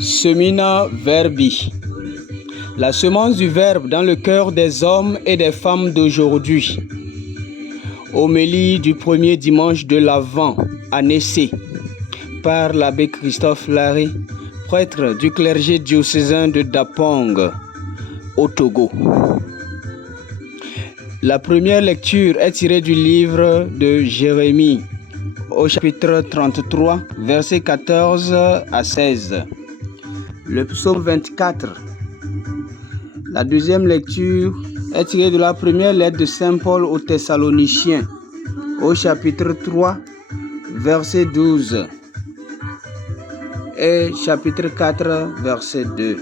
Semina Verbi. La semence du Verbe dans le cœur des hommes et des femmes d'aujourd'hui. Homélie du premier dimanche de l'Avent à Nessé par l'abbé Christophe Larrey, prêtre du clergé diocésain de Dapong, au Togo. La première lecture est tirée du livre de Jérémie, au chapitre 33, versets 14 à 16. Le psaume 24. La deuxième lecture est tirée de la première lettre de Saint Paul aux Thessaloniciens, au chapitre 3, verset 12, et chapitre 4, verset 2.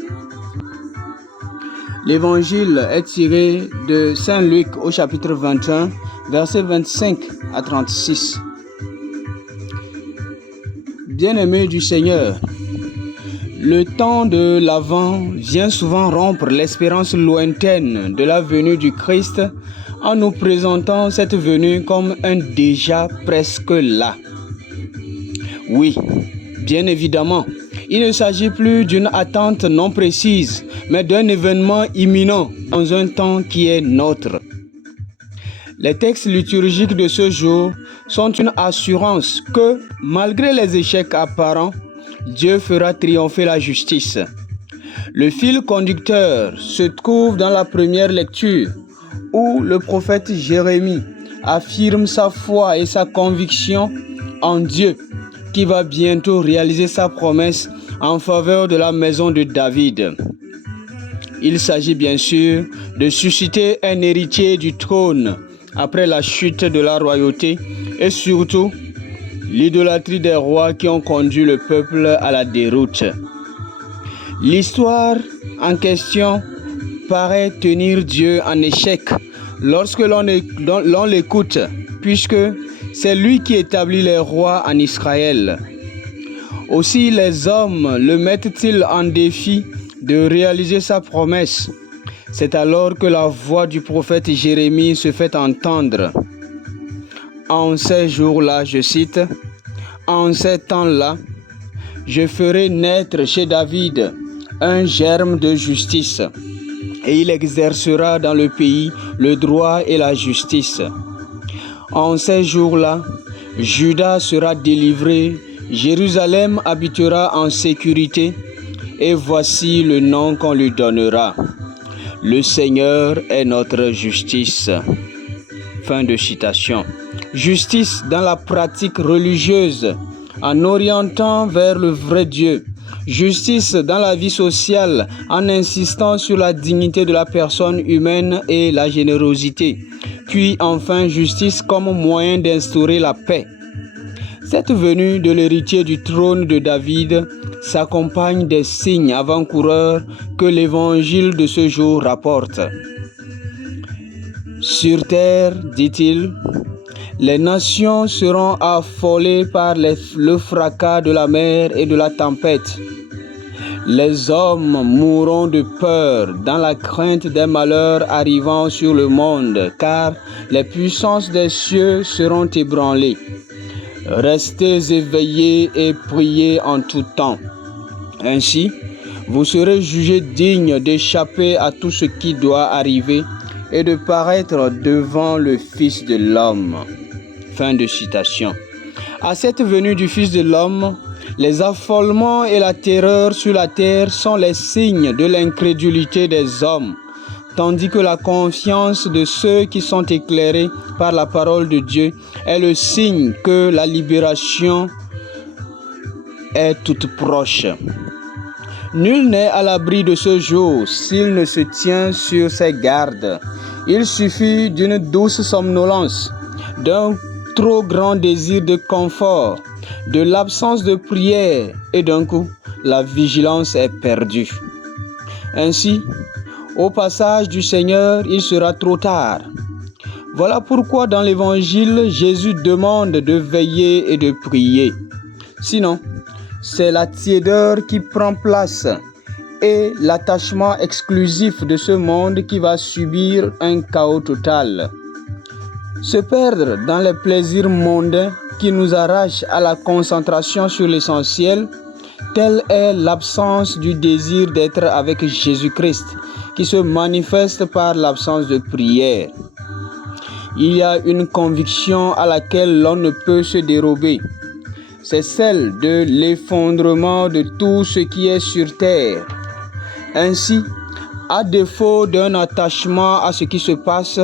L'évangile est tiré de Saint Luc au chapitre 21, verset 25 à 36. Bien-aimés du Seigneur, le temps de l'Avent vient souvent rompre l'espérance lointaine de la venue du Christ en nous présentant cette venue comme un déjà presque là. Oui, bien évidemment, il ne s'agit plus d'une attente non précise, mais d'un événement imminent dans un temps qui est nôtre. Les textes liturgiques de ce jour sont une assurance que, malgré les échecs apparents, Dieu fera triompher la justice. Le fil conducteur se trouve dans la première lecture, où le prophète Jérémie affirme sa foi et sa conviction en Dieu, qui va bientôt réaliser sa promesse en faveur de la maison de David. Il s'agit bien sûr de susciter un héritier du trône après la chute de la royauté et surtout l'idolâtrie des rois qui ont conduit le peuple à la déroute. L'histoire en question paraît tenir Dieu en échec lorsque l'on l'écoute, puisque c'est lui qui établit les rois en Israël. Aussi les hommes le mettent-ils en défi de réaliser sa promesse. C'est alors que la voix du prophète Jérémie se fait entendre. En ces jours-là, je cite, « En ces temps-là, je ferai naître chez David un germe de justice, et il exercera dans le pays le droit et la justice. En ces jours-là, Juda sera délivré, Jérusalem habitera en sécurité, et voici le nom qu'on lui donnera. Le Seigneur est notre justice. » Fin de citation. Justice dans la pratique religieuse, en orientant vers le vrai Dieu. Justice dans la vie sociale, en insistant sur la dignité de la personne humaine et la générosité. Puis enfin, justice comme moyen d'instaurer la paix. Cette venue de l'héritier du trône de David s'accompagne des signes avant-coureurs que l'évangile de ce jour rapporte. Sur terre, dit-il, les nations seront affolées par le fracas de la mer et de la tempête. Les hommes mourront de peur dans la crainte des malheurs arrivant sur le monde, car les puissances des cieux seront ébranlées. Restez éveillés et priez en tout temps. Ainsi, vous serez jugés dignes d'échapper à tout ce qui doit arriver et de paraître devant le Fils de l'homme. Fin de citation. À cette venue du Fils de l'homme, les affolements et la terreur sur la terre sont les signes de l'incrédulité des hommes, tandis que la confiance de ceux qui sont éclairés par la parole de Dieu est le signe que la libération est toute proche. Nul n'est à l'abri de ce jour s'il ne se tient sur ses gardes. Il suffit d'une douce somnolence, d'un trop grand désir de confort, de l'absence de prière, et d'un coup, la vigilance est perdue. Ainsi, au passage du Seigneur, il sera trop tard. Voilà pourquoi dans l'Évangile, Jésus demande de veiller et de prier. Sinon, c'est la tiédeur qui prend place et l'attachement exclusif de ce monde qui va subir un chaos total. Se perdre dans les plaisirs mondains qui nous arrachent à la concentration sur l'essentiel, telle est l'absence du désir d'être avec Jésus-Christ, qui se manifeste par l'absence de prière. Il y a une conviction à laquelle l'on ne peut se dérober. C'est celle de l'effondrement de tout ce qui est sur terre. Ainsi, à défaut d'un attachement à ce qui se passe,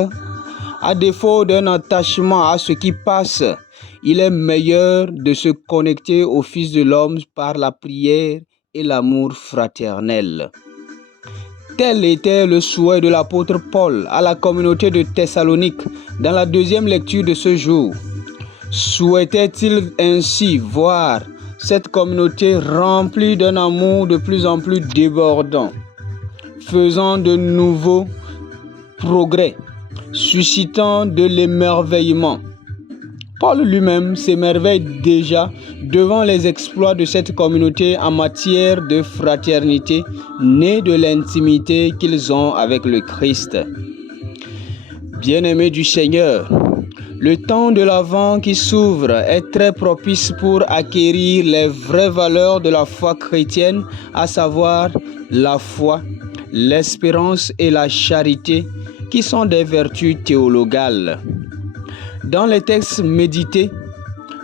à défaut d'un attachement à ce qui passe, il est meilleur de se connecter au Fils de l'homme par la prière et l'amour fraternel. Tel était le souhait de l'apôtre Paul à la communauté de Thessalonique dans la deuxième lecture de ce jour. Souhaitait-il ainsi voir cette communauté remplie d'un amour de plus en plus débordant, faisant de nouveaux progrès, suscitant de l'émerveillement. Paul lui-même s'émerveille déjà devant les exploits de cette communauté en matière de fraternité, née de l'intimité qu'ils ont avec le Christ. Bien-aimés du Seigneur, le temps de l'Avent qui s'ouvre est très propice pour acquérir les vraies valeurs de la foi chrétienne, à savoir la foi, l'espérance et la charité, qui sont des vertus théologales. Dans les textes médités,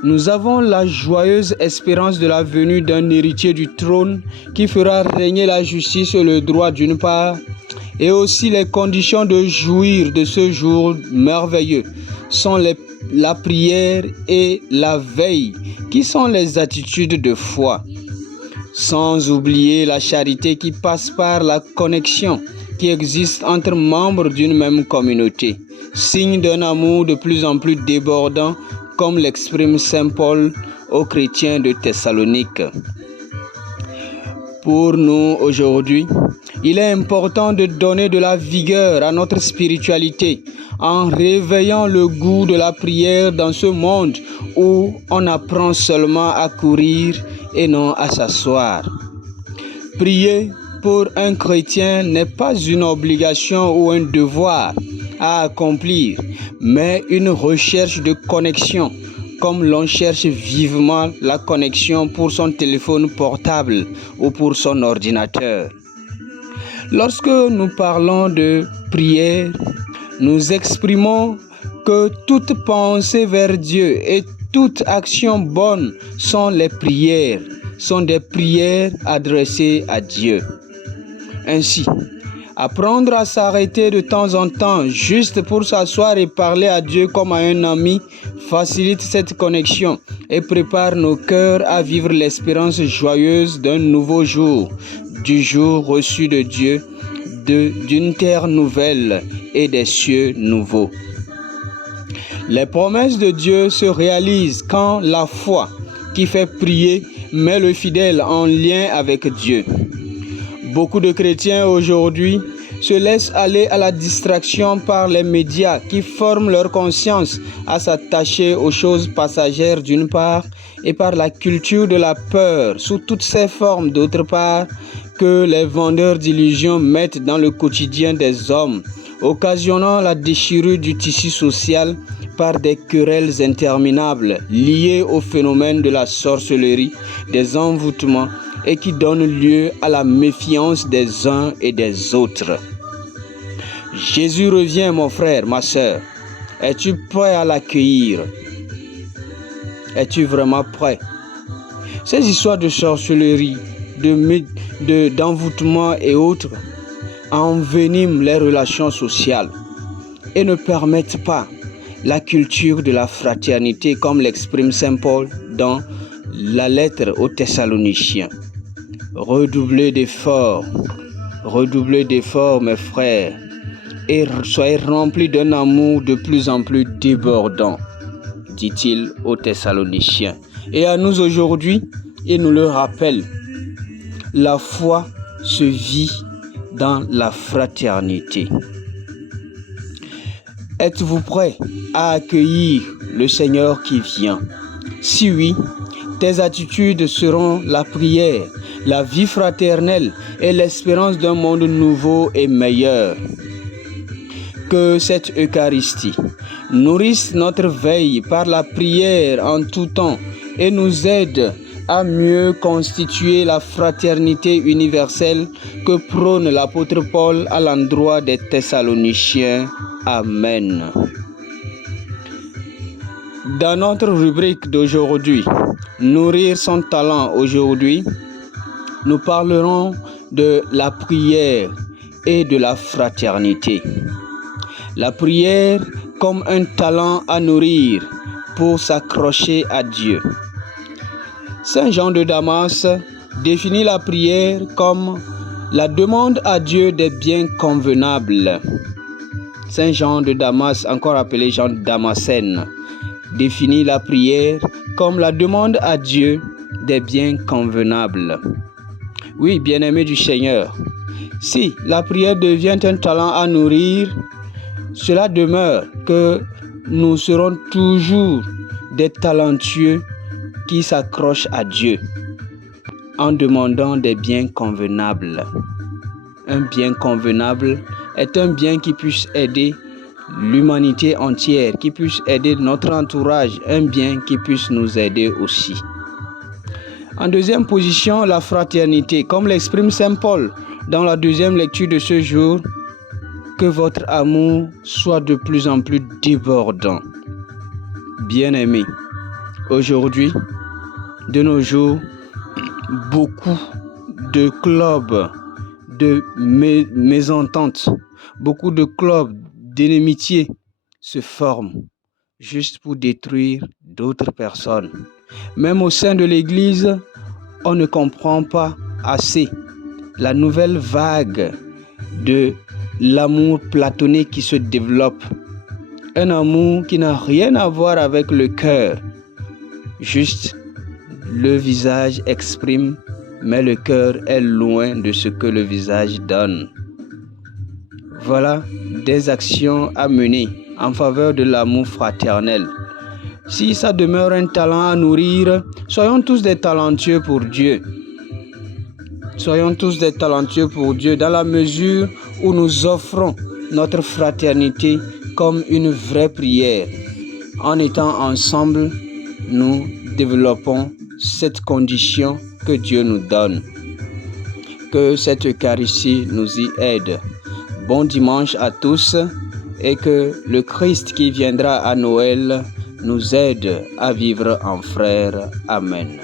nous avons la joyeuse espérance de la venue d'un héritier du trône qui fera régner la justice et le droit d'une part, et aussi les conditions de jouir de ce jour merveilleux sont la prière et la veille, qui sont les attitudes de foi. Sans oublier la charité qui passe par la connexion qui existe entre membres d'une même communauté, signe d'un amour de plus en plus débordant, comme l'exprime saint Paul aux chrétiens de Thessalonique. Pour nous aujourd'hui, il est important de donner de la vigueur à notre spiritualité en réveillant le goût de la prière dans ce monde où on apprend seulement à courir et non à s'asseoir. Prier pour un chrétien n'est pas une obligation ou un devoir à accomplir, mais une recherche de connexion, comme l'on cherche vivement la connexion pour son téléphone portable ou pour son ordinateur. Lorsque nous parlons de prière, nous exprimons que toute pensée vers Dieu et toute action bonne sont des prières adressées à Dieu. Ainsi, apprendre à s'arrêter de temps en temps juste pour s'asseoir et parler à Dieu comme à un ami facilite cette connexion et prépare nos cœurs à vivre l'espérance joyeuse d'un nouveau jour, du jour reçu de Dieu, d'une terre nouvelle et des cieux nouveaux. Les promesses de Dieu se réalisent quand la foi qui fait prier met le fidèle en lien avec Dieu. Beaucoup de chrétiens aujourd'hui se laissent aller à la distraction par les médias qui forment leur conscience à s'attacher aux choses passagères d'une part et par la culture de la peur sous toutes ses formes d'autre part que les vendeurs d'illusions mettent dans le quotidien des hommes, occasionnant la déchirure du tissu social par des querelles interminables liées au phénomène de la sorcellerie, des envoûtements et qui donnent lieu à la méfiance des uns et des autres. Jésus revient, mon frère, ma sœur. Es-tu prêt à l'accueillir? Es-tu vraiment prêt? Ces histoires de sorcellerie, d'envoûtement et autres enveniment les relations sociales et ne permettent pas la culture de la fraternité comme l'exprime saint Paul dans la lettre aux Thessaloniciens. Redoublez d'efforts, mes frères, et soyez remplis d'un amour de plus en plus débordant, dit-il aux Thessaloniciens. Et à nous aujourd'hui, il nous le rappelle, la foi se vit dans la fraternité. Êtes-vous prêt à accueillir le Seigneur qui vient? Si oui, tes attitudes seront la prière, la vie fraternelle et l'espérance d'un monde nouveau et meilleur. Que cette Eucharistie nourrisse notre veille par la prière en tout temps et nous aide à mieux constituer la fraternité universelle que prône l'apôtre Paul à l'endroit des Thessaloniciens. Amen. Dans notre rubrique d'aujourd'hui, Nourrir son talent aujourd'hui, nous parlerons de la prière et de la fraternité. La prière comme un talent à nourrir pour s'accrocher à Dieu. Saint Jean de Damas définit la prière comme la demande à Dieu des biens convenables. Saint Jean de Damas, encore appelé Jean de Damascène, définit la prière comme la demande à Dieu des biens convenables. Oui, bien-aimés du Seigneur, si la prière devient un talent à nourrir, cela demeure que nous serons toujours des talentueux qui s'accrochent à Dieu en demandant des biens convenables. Un bien convenable est un bien qui puisse aider l'humanité entière, qui puisse aider notre entourage, un bien qui puisse nous aider aussi. En deuxième position, la fraternité, comme l'exprime Saint Paul dans la deuxième lecture de ce jour. Que votre amour soit de plus en plus débordant. Bien-aimés, aujourd'hui, de nos jours, beaucoup de clubs de mésentente, beaucoup de clubs d'inimitié se forment juste pour détruire d'autres personnes. Même au sein de l'Église, on ne comprend pas assez la nouvelle vague de l'amour platonique qui se développe. Un amour qui n'a rien à voir avec le cœur. Juste le visage exprime, mais le cœur est loin de ce que le visage donne. Voilà des actions à mener en faveur de l'amour fraternel. Si ça demeure un talent à nourrir, soyons tous des talentueux pour Dieu. Soyons tous des talentueux pour Dieu dans la mesure où nous offrons notre fraternité comme une vraie prière. En étant ensemble, nous développons cette condition que Dieu nous donne. Que cette Eucharistie nous y aide. Bon dimanche à tous et que le Christ qui viendra à Noël nous aide à vivre en frères. Amen.